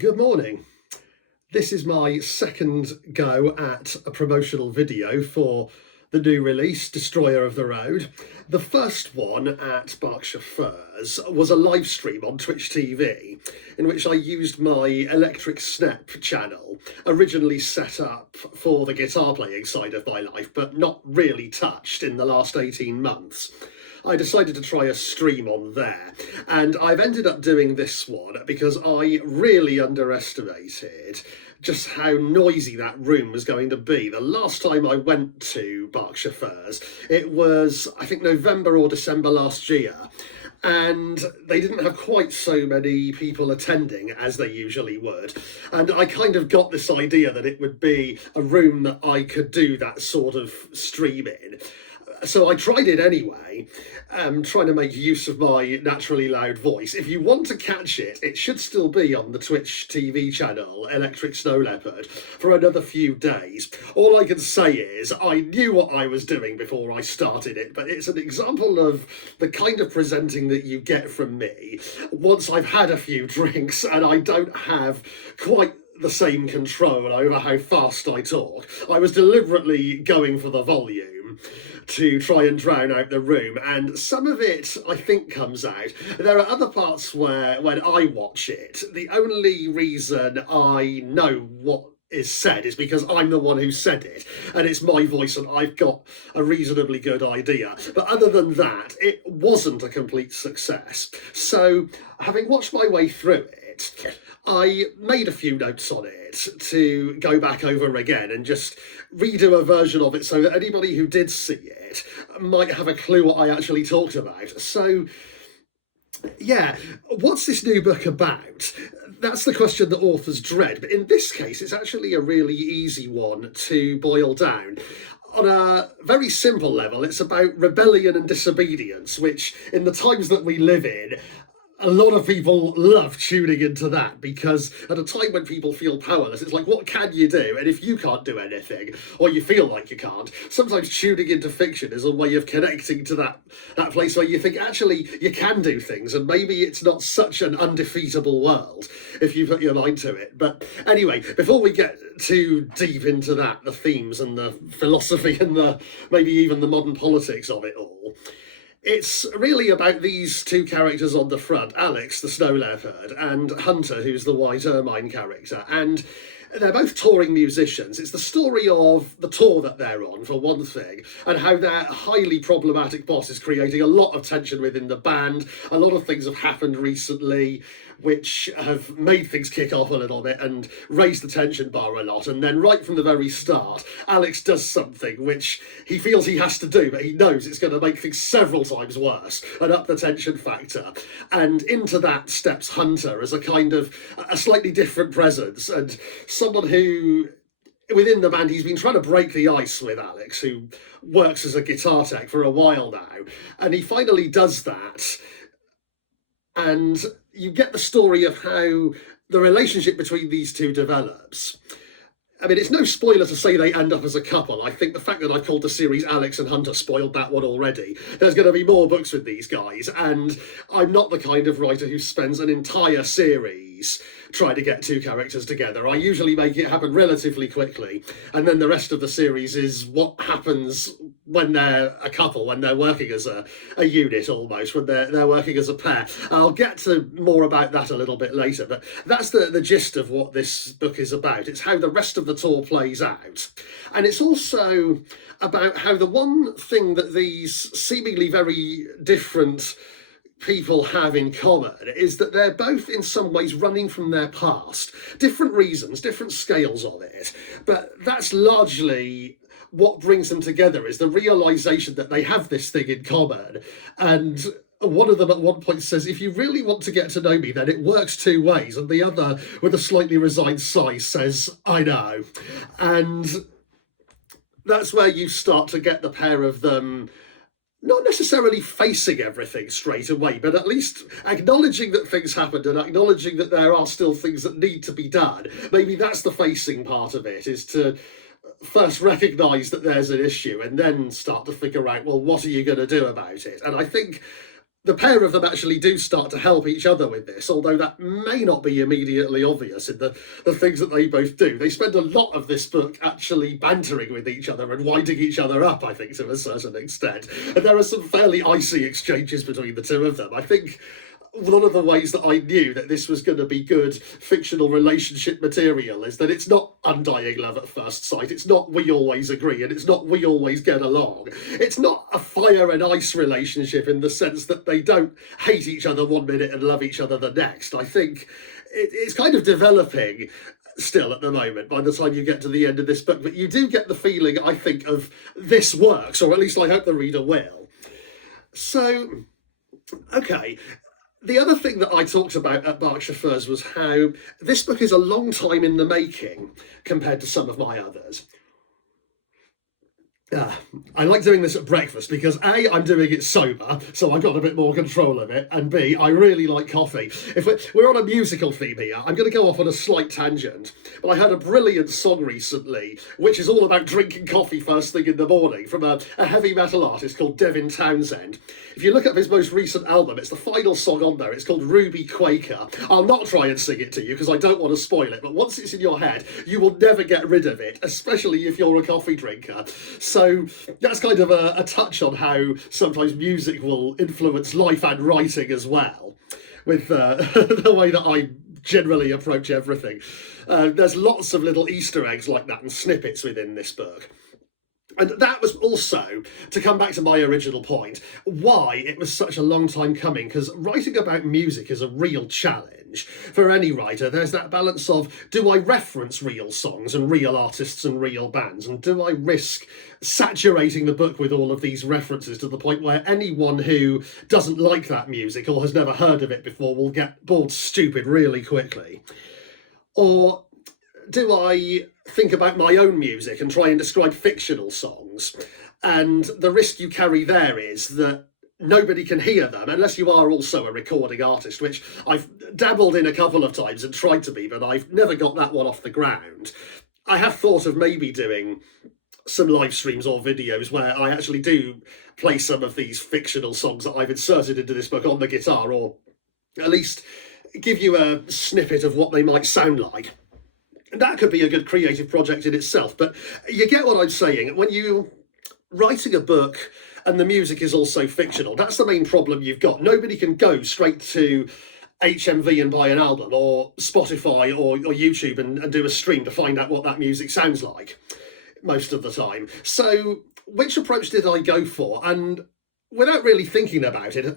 Good morning. This is my second go at a promotional video for the new release, Destroyer of the Road. The first one at Berkshire Furs was a live stream on Twitch TV in which I used my electric snap channel, originally set up for the guitar playing side of my life, but not really touched in the last 18 months. I decided to try a stream on there, and I've ended up doing this one because I really underestimated just how noisy that room was going to be. The last time I went to Berkshire Furs, it was, I think, November or December last year, and they didn't have quite so many people attending as they usually would. And I kind of got this idea that it would be a room that I could do that sort of stream in. So I tried it anyway, trying to make use of my naturally loud voice. If you want to catch it, it should still be on the Twitch TV channel, Electric Snow Leopard, for another few days. All I can say is I knew what I was doing before I started it, but it's an example of the kind of presenting that you get from me once I've had a few drinks and I don't have quite the same control over how fast I talk. I was deliberately going for the volume to try and drown out the room, and some of it I think comes out. There are other parts where when I watch it, the only reason I know what is said is because I'm the one who said it, and it's my voice and I've got a reasonably good idea. But other than that, it wasn't a complete success. So having watched my way through it, I made a few notes on it to go back over again and just redo a version of it so that anybody who did see it might have a clue what I actually talked about. So, yeah, what's this new book about? That's the question that authors dread, but in this case, it's actually a really easy one to boil down. On a very simple level, it's about rebellion and disobedience, which in the times that we live in, a lot of people love tuning into that, because at a time when people feel powerless, it's like, what can you do? And if you can't do anything, or you feel like you can't, sometimes tuning into fiction is a way of connecting to that place where you think, actually, you can do things, and maybe it's not such an undefeatable world if you put your mind to it. But anyway, before we get too deep into that, the themes and the philosophy and the maybe even the modern politics of it all, it's really about these two characters on the front, Alex, the snow leopard, and Hunter, who's the white ermine character. And they're both touring musicians. It's the story of the tour that they're on, for one thing, and how their highly problematic boss is creating a lot of tension within the band. A lot of things have happened recently which have made things kick off a little bit and raised the tension bar a lot. And then right from the very start, Alex does something which he feels he has to do, but he knows it's going to make things several times worse and up the tension factor. And into that steps Hunter as a kind of a slightly different presence, and someone who, within the band, he's been trying to break the ice with Alex, who works as a guitar tech for a while now, and he finally does that. And you get the story of how the relationship between these two develops. I mean, it's no spoiler to say they end up as a couple. I think the fact that I called the series Alex and Hunter spoiled that one already. There's going to be more books with these guys, and I'm not the kind of writer who spends an entire series trying to get two characters together. I usually make it happen relatively quickly, and then the rest of the series is what happens when they're a couple, when they're working as a unit almost, when they're working as a pair. I'll get to more about that a little bit later, but that's the gist of what this book is about. It's how the rest of the tour plays out. And it's also about how the one thing that these seemingly very different people have in common is that they're both in some ways running from their past. Different reasons, different scales of it, but that's largely what brings them together, is the realization that they have this thing in common. And one of them at one point says, if you really want to get to know me, then it works two ways. And the other, with a slightly resigned sigh, says, I know. And that's where you start to get the pair of them not necessarily facing everything straight away, but at least acknowledging that things happened and acknowledging that there are still things that need to be done. Maybe that's the facing part of it, is to first recognise that there's an issue and then start to figure out, well, what are you going to do about it? And I think the pair of them actually do start to help each other with this, although that may not be immediately obvious in the things that they both do. They spend a lot of this book actually bantering with each other and winding each other up, I think, to a certain extent. And there are some fairly icy exchanges between the two of them. I think one of the ways that I knew that this was going to be good fictional relationship material is that it's not undying love at first sight. It's not we always agree, and it's not we always get along. It's not a fire and ice relationship in the sense that they don't hate each other one minute and love each other the next. I think it's kind of developing still at the moment by the time you get to the end of this book, but you do get the feeling, I think, of this works, or at least I hope the reader will. So, okay. The other thing that I talked about at Berkshire Furs was how this book is a long time in the making compared to some of my others. I like doing this at breakfast because A, I'm doing it sober, so I've got a bit more control of it, and B, I really like coffee. If we're on a musical theme here, I'm going to go off on a slight tangent, but I heard a brilliant song recently, which is all about drinking coffee first thing in the morning, from a heavy metal artist called Devin Townsend. If you look up his most recent album, it's the final song on there. It's called Ruby Quaker. I'll not try and sing it to you because I don't want to spoil it, but once it's in your head, you will never get rid of it, especially if you're a coffee drinker. So that's kind of a touch on how sometimes music will influence life and writing as well, with the way that I generally approach everything. There's lots of little Easter eggs like that and snippets within this book. And that was also, to come back to my original point, why it was such a long time coming, because writing about music is a real challenge for any writer. There's that balance of, do I reference real songs and real artists and real bands, and do I risk saturating the book with all of these references to the point where anyone who doesn't like that music or has never heard of it before will get bored stupid really quickly? Or do I think about my own music and try and describe fictional songs? And the risk you carry there is that nobody can hear them unless you are also a recording artist, which I've dabbled in a couple of times and tried to be, but I've never got that one off the ground. I have thought of maybe doing some live streams or videos where I actually do play some of these fictional songs that I've inserted into this book on the guitar, or at least give you a snippet of what they might sound like. That could be a good creative project in itself, but you get what I'm saying. When you're writing a book and the music is also fictional, that's the main problem you've got. Nobody can go straight to HMV and buy an album, or Spotify or YouTube and do a stream to find out what that music sounds like most of the time. So which approach did I go for? And without really thinking about it,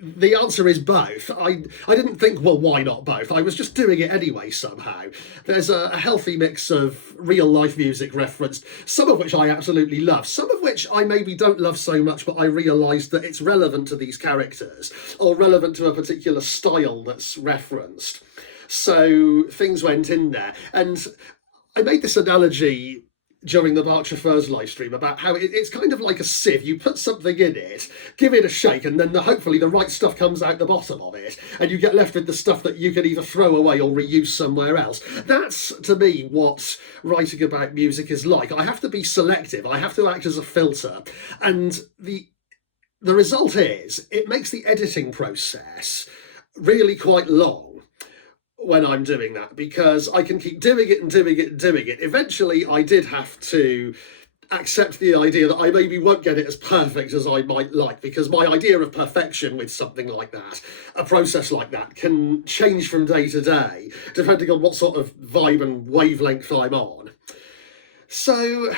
the answer is both. I didn't think, well, why not both? I was just doing it anyway somehow. There's a healthy mix of real life music referenced, some of which I absolutely love, some of which I maybe don't love so much, but I realised that it's relevant to these characters or relevant to a particular style that's referenced. So things went in there. And I made this analogy during the Berkshire Furs live stream about how it's kind of like a sieve. You put something in it, give it a shake, and then hopefully the right stuff comes out the bottom of it, and you get left with the stuff that you can either throw away or reuse somewhere else. That's, to me, what writing about music is like. I have to be selective. I have to act as a filter. And the result is, it makes the editing process really quite long when I'm doing that, because I can keep doing it and doing it and doing it. Eventually, I did have to accept the idea that I maybe won't get it as perfect as I might like, because my idea of perfection with something like that, a process like that, can change from day to day, depending on what sort of vibe and wavelength I'm on. So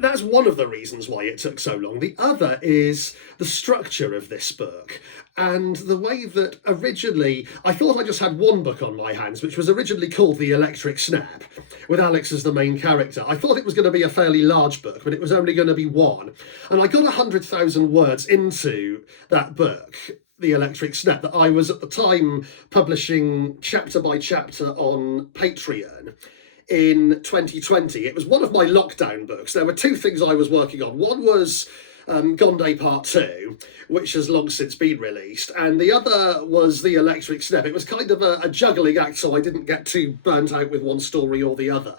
that's one of the reasons why it took so long. The other is the structure of this book and the way that originally, I thought I just had one book on my hands, which was originally called The Electric Snap, with Alex as the main character. I thought it was going to be a fairly large book, but it was only going to be one. And I got 100,000 words into that book, The Electric Snap, that I was at the time publishing chapter by chapter on Patreon in 2020. It was one of my lockdown books. There were two things I was working on. One was Gonde Part 2, which has long since been released, and the other was The Electric Step. It was kind of a juggling act, so I didn't get too burnt out with one story or the other.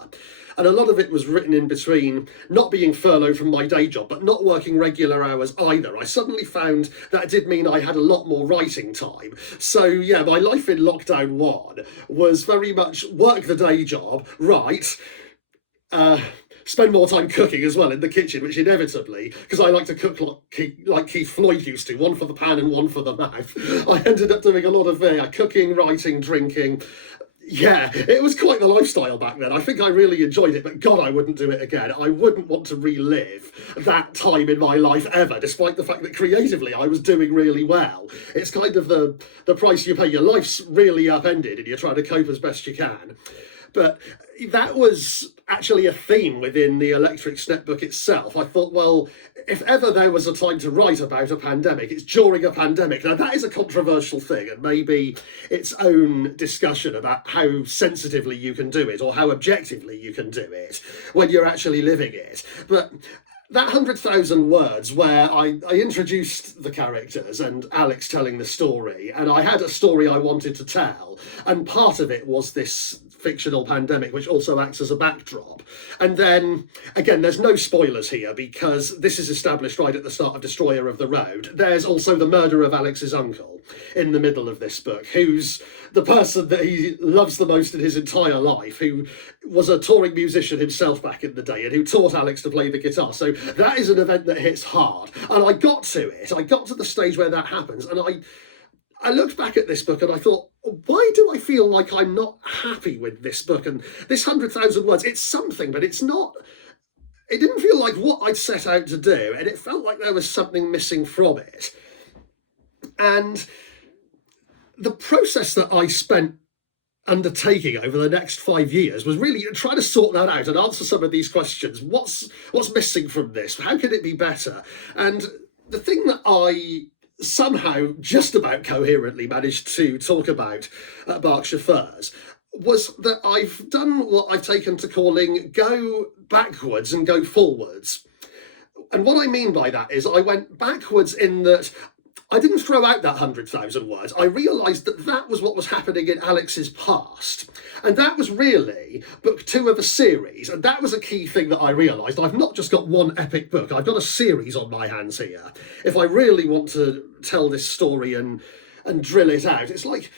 And a lot of it was written in between not being furloughed from my day job, but not working regular hours either. I suddenly found that did mean I had a lot more writing time. So yeah, my life in lockdown 1 was very much work the day job, write, spend more time cooking as well in the kitchen, which inevitably, because I like to cook like Keith Floyd used to, one for the pan and one for the mouth, I ended up doing a lot of cooking, writing, drinking. Yeah, it was quite the lifestyle back then. I think I really enjoyed it, but God, I wouldn't do it again. I wouldn't want to relive that time in my life ever, despite the fact that creatively I was doing really well. It's kind of the price you pay. Your life's really upended and you're trying to cope as best you can. But that was actually a theme within the Electric Step book itself. I thought, well, if ever there was a time to write about a pandemic, it's during a pandemic. Now, that is a controversial thing, and maybe its own discussion about how sensitively you can do it or how objectively you can do it when you're actually living it. But that 100,000 words where I introduced the characters and Alex telling the story, and I had a story I wanted to tell, and part of it was this fictional pandemic, which also acts as a backdrop. And then, again, there's no spoilers here because this is established right at the start of Destroyer of the Road. There's also the murder of Alex's uncle in the middle of this book, who's the person that he loves the most in his entire life, who was a touring musician himself back in the day and who taught Alex to play the guitar. So that is an event that hits hard. And I got to it. I got to the stage where that happens, and I looked back at this book and I thought, why do I feel like I'm not happy with this book? And this 100,000 words, it's something, but it's not, it didn't feel like what I'd set out to do, and it felt like there was something missing from it. And the process that I spent undertaking over the next 5 years was really trying to sort that out and answer some of these questions. What's missing from this? How can it be better? And the thing that I somehow just about coherently managed to talk about at Berkshire Furs was that I've done what I've taken to calling go backwards and go forwards. And what I mean by that is I went backwards in that I didn't throw out that 100,000 words. I realised that that was what was happening in Alex's past. And that was really book 2 of a series. And that was a key thing that I realised. I've not just got one epic book. I've got a series on my hands here. If I really want to tell this story and drill it out, it's like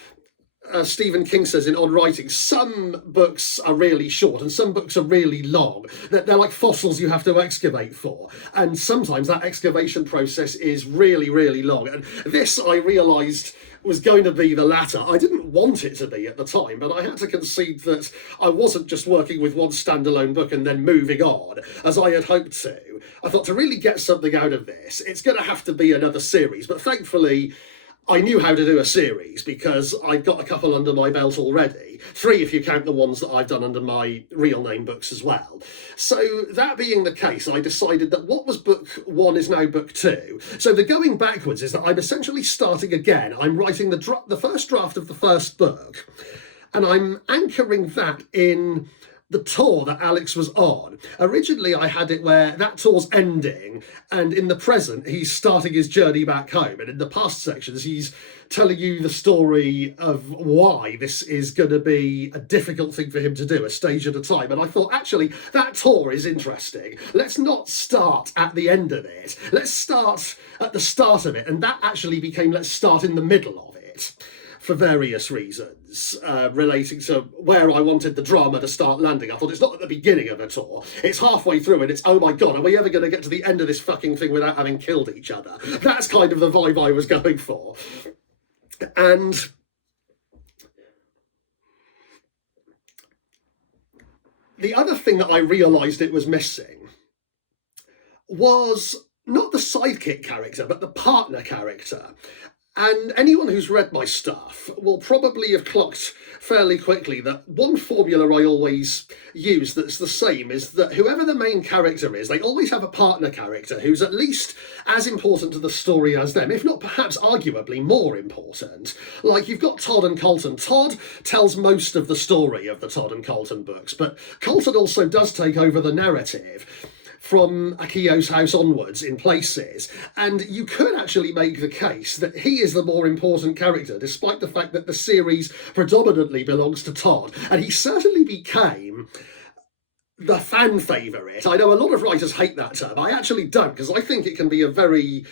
Stephen King says in On Writing, some books are really short and some books are really long. They're like fossils you have to excavate for. And sometimes that excavation process is really, really long. And this, I realised, was going to be the latter. I didn't want it to be at the time, but I had to concede that I wasn't just working with one standalone book and then moving on, as I had hoped to. I thought to really get something out of this, it's going to have to be another series. But thankfully, I knew how to do a series because I'd got a couple under my belt already. 3 if you count the ones that I've done under my real name books as well. So that being the case, I decided that what was book 1 is now book 2. So the going backwards is that I'm essentially starting again. I'm writing the first draft of the first book, and I'm anchoring that in the tour that Alex was on. Originally, I had it where that tour's ending, and in the present, he's starting his journey back home. And in the past sections, he's telling you the story of why this is going to be a difficult thing for him to do, a stage at a time. And I thought, actually, that tour is interesting. Let's not start at the end of it. Let's start at the start of it. And that actually became, let's start in the middle of it, for various reasons relating to where I wanted the drama to start landing. I thought it's not at the beginning of a tour, it's halfway through and it's, oh my God, are we ever going to get to the end of this fucking thing without having killed each other? That's kind of the vibe I was going for. And the other thing that I realised it was missing was not the sidekick character, but the partner character. And anyone who's read my stuff will probably have clocked fairly quickly that one formula I always use that's the same is that whoever the main character is, they always have a partner character who's at least as important to the story as them, if not perhaps arguably more important. Like, you've got Todd and Colton. Todd tells most of the story of the Todd and Colton books, but Colton also does take over the narrative. from Akio's house onwards in places, and you could actually make the case that he is the more important character, despite the fact that the series predominantly belongs to Todd, and he certainly became the fan favourite. I know a lot of writers hate that term. I actually don't, because I think it can be a very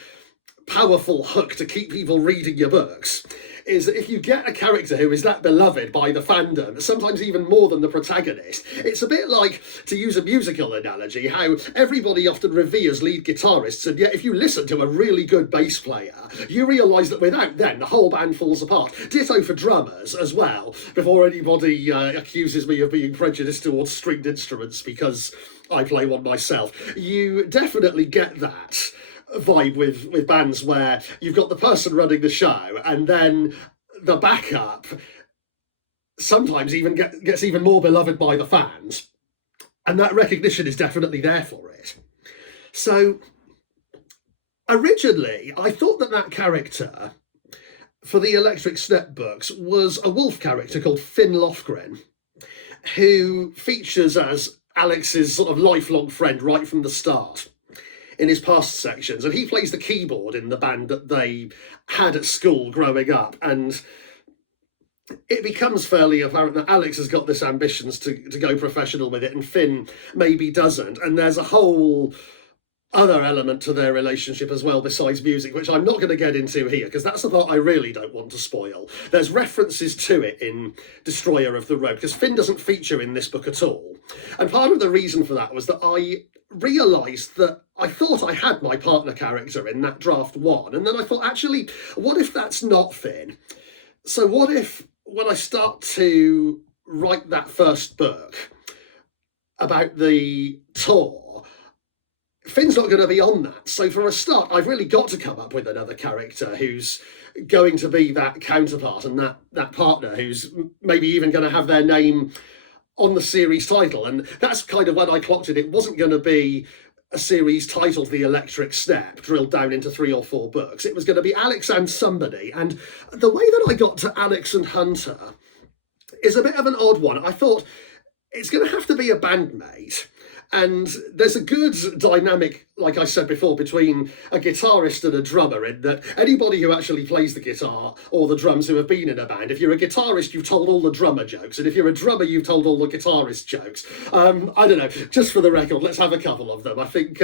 powerful hook to keep people reading your books, is that if you get a character who is that beloved by the fandom, sometimes even more than the protagonist, it's a bit like, to use a musical analogy, how everybody often reveres lead guitarists, and yet if you listen to a really good bass player, you realise that without them, the whole band falls apart. Ditto for drummers as well, before anybody accuses me of being prejudiced towards stringed instruments because I play one myself. You definitely get that vibe with bands where you've got the person running the show and then the backup sometimes even gets even more beloved by the fans, and that recognition is definitely there for it. So originally I thought that character for the Electric Step books was a wolf character called Finn Lofgren, who features as Alex's sort of lifelong friend right from the start in his past sections, and he plays the keyboard in the band that they had at school growing up, and it becomes fairly apparent that Alex has got this ambitions to go professional with it, and Finn maybe doesn't, and there's a whole other element to their relationship as well besides music, which I'm not going to get into here, because that's the part I really don't want to spoil. There's references to it in Destroyer of the Road, because Finn doesn't feature in this book at all, and part of the reason for that was that I realised that I thought I had my partner character in that draft one, and then I thought, actually, what if that's not Finn? So what if, when I start to write that first book about the tour, Finn's not going to be on that. So for a start, I've really got to come up with another character who's going to be that counterpart and that partner who's maybe even going to have their name on the series title. And that's kind of when I clocked it wasn't going to be a series titled The Electric Step, drilled down into 3 or 4 books. It was going to be Alex and somebody. And the way that I got to Alex and Hunter is a bit of an odd one. I thought it's going to have to be a bandmate. And there's a good dynamic, like I said before, between a guitarist and a drummer, in that anybody who actually plays the guitar or the drums who have been in a band, if you're a guitarist, you've told all the drummer jokes, and if you're a drummer, you've told all the guitarist jokes. I don't know, just for the record, let's have a couple of them. I think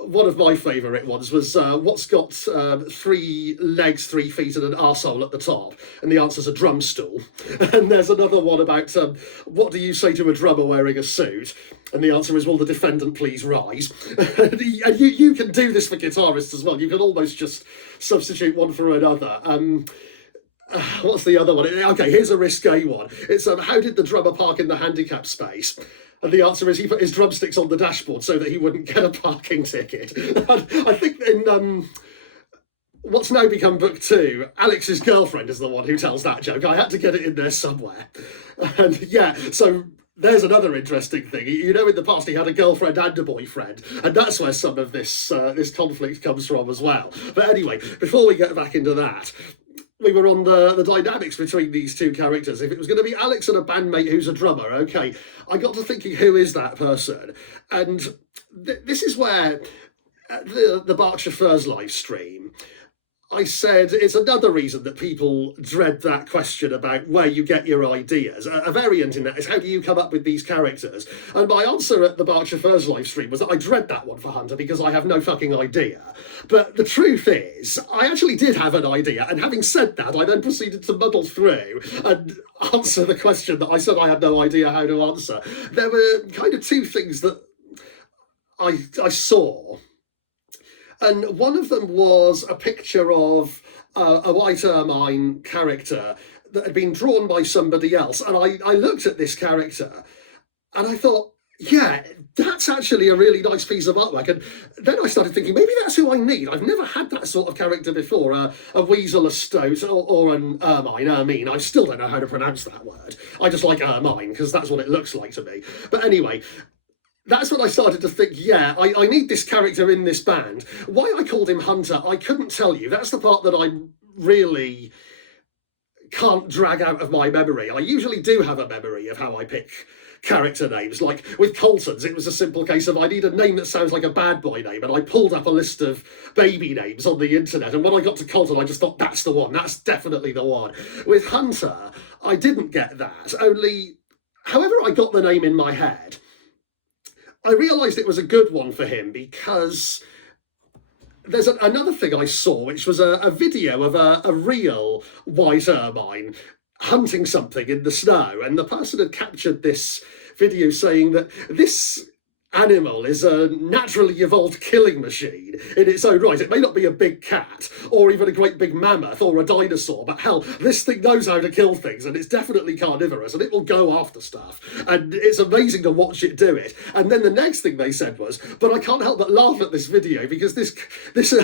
one of my favourite ones was what's got 3 legs, 3 feet and an arsehole at the top? And the answer's a drum stool. And there's another one about what do you say to a drummer wearing a suit? And the answer is, will the defendant please rise? And you can do this for guitarists as well. You can almost just substitute one for another. What's the other one? Okay, here's a risque one. It's how did the drummer park in the handicap space? And the answer is he put his drumsticks on the dashboard so that he wouldn't get a parking ticket. I think in what's now become book 2, Alex's girlfriend is the one who tells that joke. I had to get it in there somewhere. And yeah, so there's another interesting thing. You know, in the past he had a girlfriend and a boyfriend, and that's where some of this this conflict comes from as well. But anyway, before we get back into that, we were on the dynamics between these 2 characters. If it was going to be Alex and a bandmate who's a drummer, okay, I got to thinking, who is that person? And this is where the Berkshire Furs live stream, I said it's another reason that people dread that question about where you get your ideas. A variant in that is, how do you come up with these characters? And my answer at the Berkshire Furs live stream was that I dread that one for Hunter because I have no fucking idea. But the truth is, I actually did have an idea, and having said that, I then proceeded to muddle through and answer the question that I said I had no idea how to answer. There were kind of 2 things that I saw. And one of them was a picture of a white ermine character that had been drawn by somebody else. And I looked at this character and I thought, yeah, that's actually a really nice piece of artwork. And then I started thinking, maybe that's who I need. I've never had that sort of character before, a weasel, a stoat, or an ermine. I still don't know how to pronounce that word. I just like ermine because that's what it looks like to me. But anyway, that's when I started to think, yeah, I need this character in this band. Why I called him Hunter, I couldn't tell you. That's the part that I really can't drag out of my memory. I usually do have a memory of how I pick character names. Like with Colton's, it was a simple case of I need a name that sounds like a bad boy name, and I pulled up a list of baby names on the internet, and when I got to Colton, I just thought, that's the one, that's definitely the one. With Hunter, I didn't get that, only, however I got the name in my head, I realised it was a good one for him because there's another thing I saw, which was a video of a real white ermine hunting something in the snow, and the person had captured this video saying that this animal is a naturally evolved killing machine in its own right. It may not be a big cat or even a great big mammoth or a dinosaur, but hell, this thing knows how to kill things, and it's definitely carnivorous, and it will go after stuff, and it's amazing to watch it do it. And then the next thing they said was, but I can't help but laugh at this video because this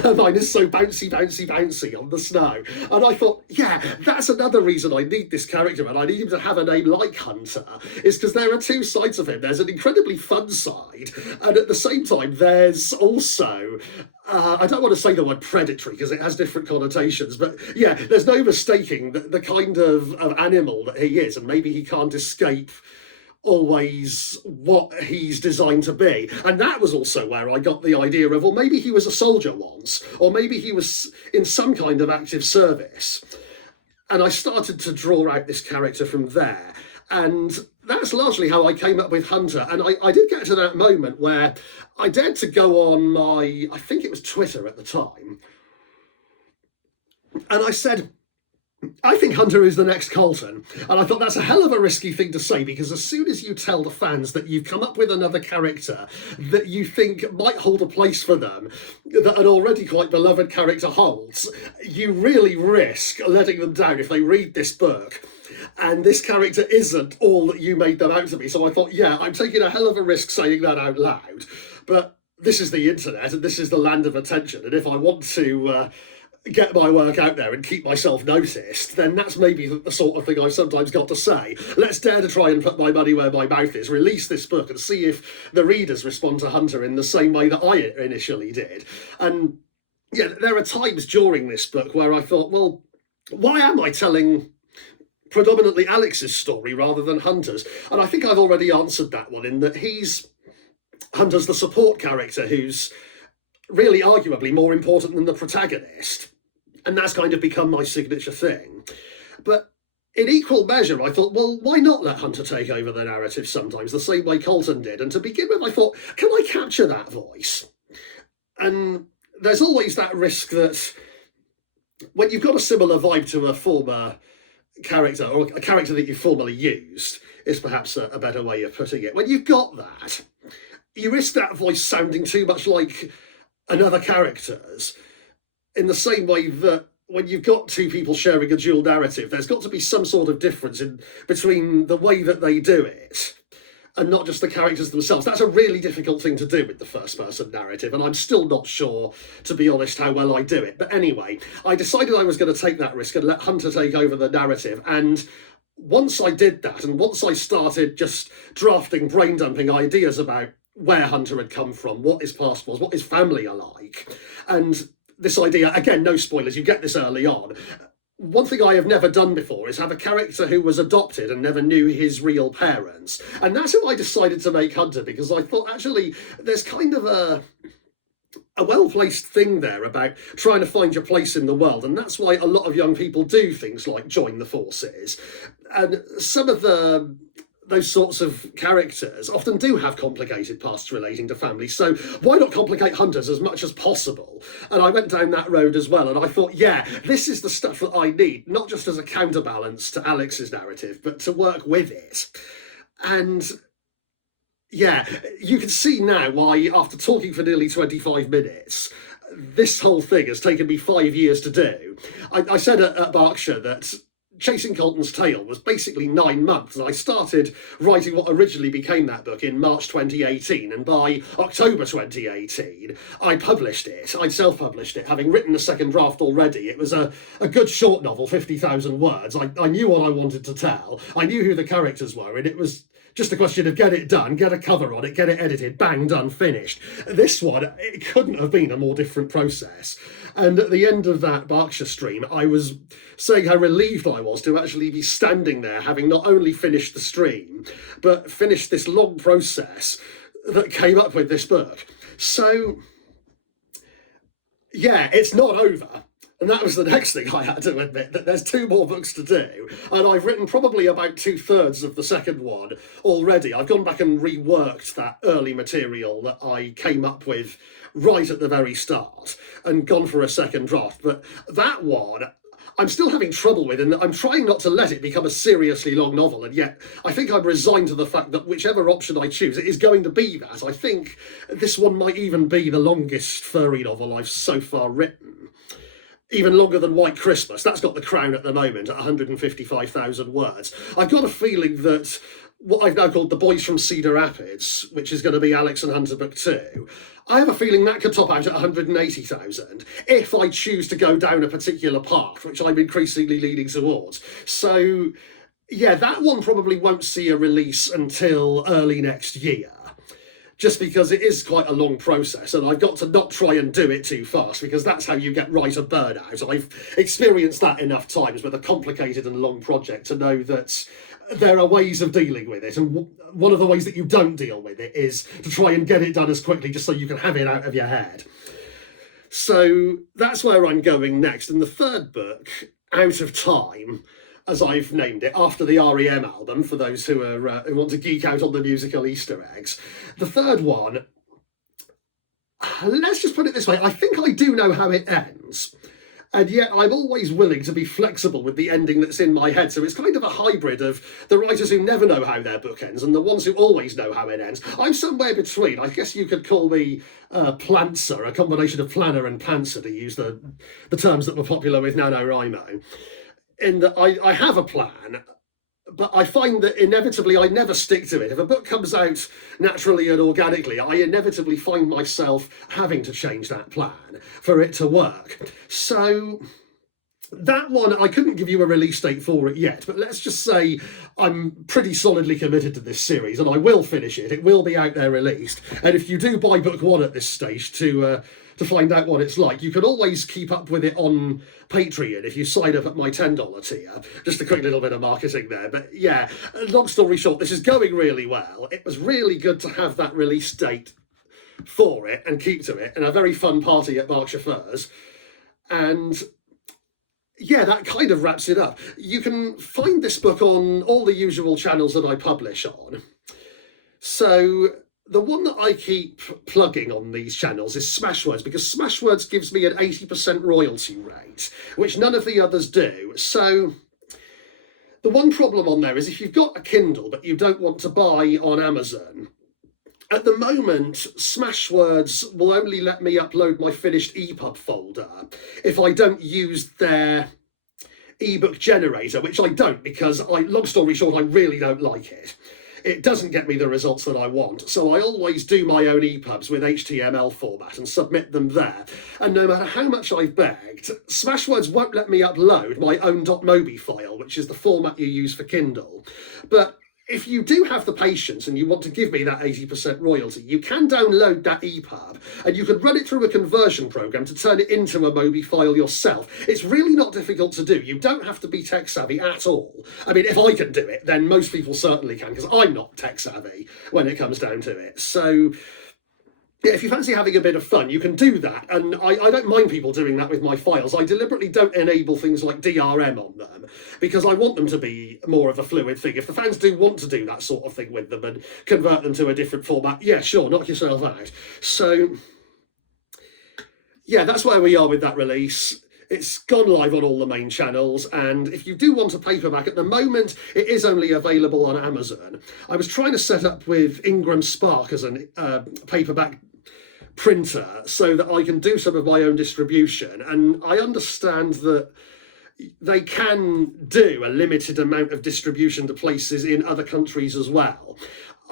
ermine is so bouncy on the snow. And I thought, yeah, that's another reason I need this character, and I need him to have a name like Hunter, is because there are two sides of him. There's an incredibly fun side, and at the same time there's also I don't want to say the word predatory because it has different connotations, but yeah, there's no mistaking the kind of animal that he is, and maybe he can't escape always what he's designed to be. And that was also where I got the idea of, well, maybe he was a soldier once, or maybe he was in some kind of active service. And I started to draw out this character from there. And that's largely how I came up with Hunter. And I did get to that moment where I dared to go on my, I think it was Twitter at the time, and I said, I think Hunter is the next Colton. And I thought that's a hell of a risky thing to say, because as soon as you tell the fans that you've come up with another character that you think might hold a place for them, that an already quite beloved character holds, you really risk letting them down if they read this book and this character isn't all that you made them out to be. So I thought, yeah, I'm taking a hell of a risk saying that out loud, but this is the internet and this is the land of attention, and if I want to get my work out there and keep myself noticed, then that's maybe the sort of thing I've sometimes got to say. Let's dare to try and put my money where my mouth is, release this book and see if the readers respond to Hunter in the same way that I initially did. And yeah, there are times during this book where I thought, well, why am I telling predominantly Alex's story rather than Hunter's? And I think I've already answered that one, in that Hunter's the support character who's really arguably more important than the protagonist. And that's kind of become my signature thing. But in equal measure, I thought, well, why not let Hunter take over the narrative sometimes, the same way Colton did? And to begin with, I thought, can I capture that voice? And there's always that risk that when you've got a similar vibe to a former character, or a character that you formerly used, is perhaps a better way of putting it. When you've got that, you risk that voice sounding too much like another character's, in the same way that when you've got two people sharing a dual narrative, there's got to be some sort of difference between the way that they do it and not just the characters themselves. That's a really difficult thing to do with the first-person narrative, and I'm still not sure, to be honest, how well I do it. But anyway, I decided I was going to take that risk and let Hunter take over the narrative, and once I did that, and once I started just drafting, brain-dumping ideas about where Hunter had come from, what his past was, what his family are like, and this idea, again, no spoilers, you get this early on. One thing I have never done before is have a character who was adopted and never knew his real parents. And that's how I decided to make Hunter, because I thought, actually, there's kind of a well-placed thing there about trying to find your place in the world. And that's why a lot of young people do things like join the forces. And some of those sorts of characters often do have complicated pasts relating to family, so why not complicate Hunters as much as possible? And I went down that road as well, and I thought, yeah, this is the stuff that I need, not just as a counterbalance to Alex's narrative, but to work with it. And yeah, you can see now why, after talking for nearly 25 minutes, this whole thing has taken me 5 years to do. I said at Berkshire that Chasing Colton's Tail was basically 9 months, and I started writing what originally became that book in March 2018, and by October 2018 I published it. I'd self-published it, having written a second draft already. It was a good short novel, 50,000 words. I knew what I wanted to tell, I knew who the characters were, and it was just a question of get it done, get a cover on it, get it edited, bang, done, finished. This one, it couldn't have been a more different process. And at the end of that Berkshire stream, I was saying how relieved I was to actually be standing there, having not only finished the stream, but finished this long process that came up with this book. So, yeah, it's not over. And that was the next thing I had to admit, that there's 2 more books to do. And I've written probably about 2/3 of the second one already. I've gone back and reworked that early material that I came up with right at the very start and gone for a second draft. But that one, I'm still having trouble with, and I'm trying not to let it become a seriously long novel, and yet I think I'm resigned to the fact that whichever option I choose, it is going to be that. I think this one might even be the longest furry novel I've so far written. Even longer than White Christmas. That's got the crown at the moment at 155,000 words. I've got a feeling that what I've now called The Boys from Cedar Rapids, which is going to be Alex and Hunter Book 2, I have a feeling that could top out at 180,000 if I choose to go down a particular path, which I'm increasingly leaning towards. So, yeah, that one probably won't see a release until early next year, just because it is quite a long process, and I've got to not try and do it too fast, because that's how you get writer burnout. I've experienced that enough times with a complicated and long project to know that there are ways of dealing with it, and one of the ways that you don't deal with it is to try and get it done as quickly just so you can have it out of your head. So that's where I'm going next. And the third book, Out of Time, as I've named it, after the REM album, for those who are who want to geek out on the musical Easter eggs. The third one, let's just put it this way, I think I do know how it ends. And yet I'm always willing to be flexible with the ending that's in my head. So it's kind of a hybrid of the writers who never know how their book ends and the ones who always know how it ends. I'm somewhere between. I guess you could call me plantser, a combination of planner and pantser, to use the terms that were popular with NaNoWriMo. In that I have a plan, but I find that inevitably I never stick to it. If a book comes out naturally and organically, I inevitably find myself having to change that plan for it to work. So that one, I couldn't give you a release date for it yet, but let's just say I'm pretty solidly committed to this series and I will finish it. It will be out there released. And if you do buy book 1 at this stage to find out what it's like, you can always keep up with it on Patreon if you sign up at my $10 tier. Just a quick little bit of marketing there. But yeah, long story short, this is going really well. It was really good to have that release date for it and keep to it, and a very fun party at Berkshire Furs. And yeah, that kind of wraps it up. You can find this book on all the usual channels that I publish on. So the one that I keep plugging on these channels is Smashwords, because Smashwords gives me an 80% royalty rate, which none of the others do. So the one problem on there is if you've got a Kindle but you don't want to buy on Amazon, at the moment, Smashwords will only let me upload my finished EPUB folder if I don't use their ebook generator, which I don't, because long story short, I really don't like it. It doesn't get me the results that I want. So I always do my own EPUBs with HTML format and submit them there. And no matter how much I've begged, Smashwords won't let me upload my own .mobi file, which is the format you use for Kindle. But if you do have the patience and you want to give me that 80% royalty, you can download that EPUB and you can run it through a conversion program to turn it into a Mobi file yourself. It's really not difficult to do. You don't have to be tech savvy at all. I mean, if I can do it, then most people certainly can, because I'm not tech savvy when it comes down to it. So yeah, if you fancy having a bit of fun, you can do that. And I don't mind people doing that with my files. I deliberately don't enable things like DRM on them because I want them to be more of a fluid thing. If the fans do want to do that sort of thing with them and convert them to a different format, yeah, sure, knock yourself out. So yeah, that's where we are with that release. It's gone live on all the main channels, and if you do want a paperback, at the moment it is only available on Amazon. I was trying to set up with Ingram Spark as a paperback printer so that I can do some of my own distribution, and I understand that they can do a limited amount of distribution to places in other countries as well.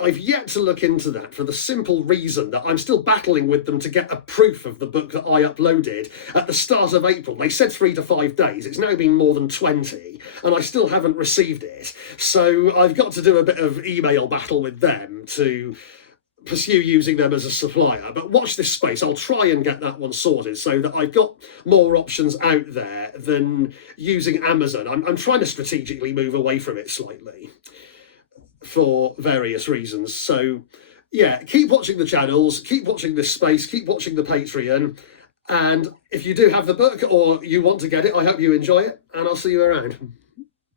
I've yet to look into that for the simple reason that I'm still battling with them to get a proof of the book that I uploaded at the start of April. They said 3 to 5 days. It's now been more than 20 and I still haven't received it. So I've got to do a bit of email battle with them to pursue using them as a supplier. But watch this space. I'll try and get that one sorted so that I've got more options out there than using Amazon. I'm trying to strategically move away from it slightly for various reasons. So yeah, keep watching the channels, keep watching this space, keep watching the Patreon. And if you do have the book or you want to get it, I hope you enjoy it, and I'll see you around.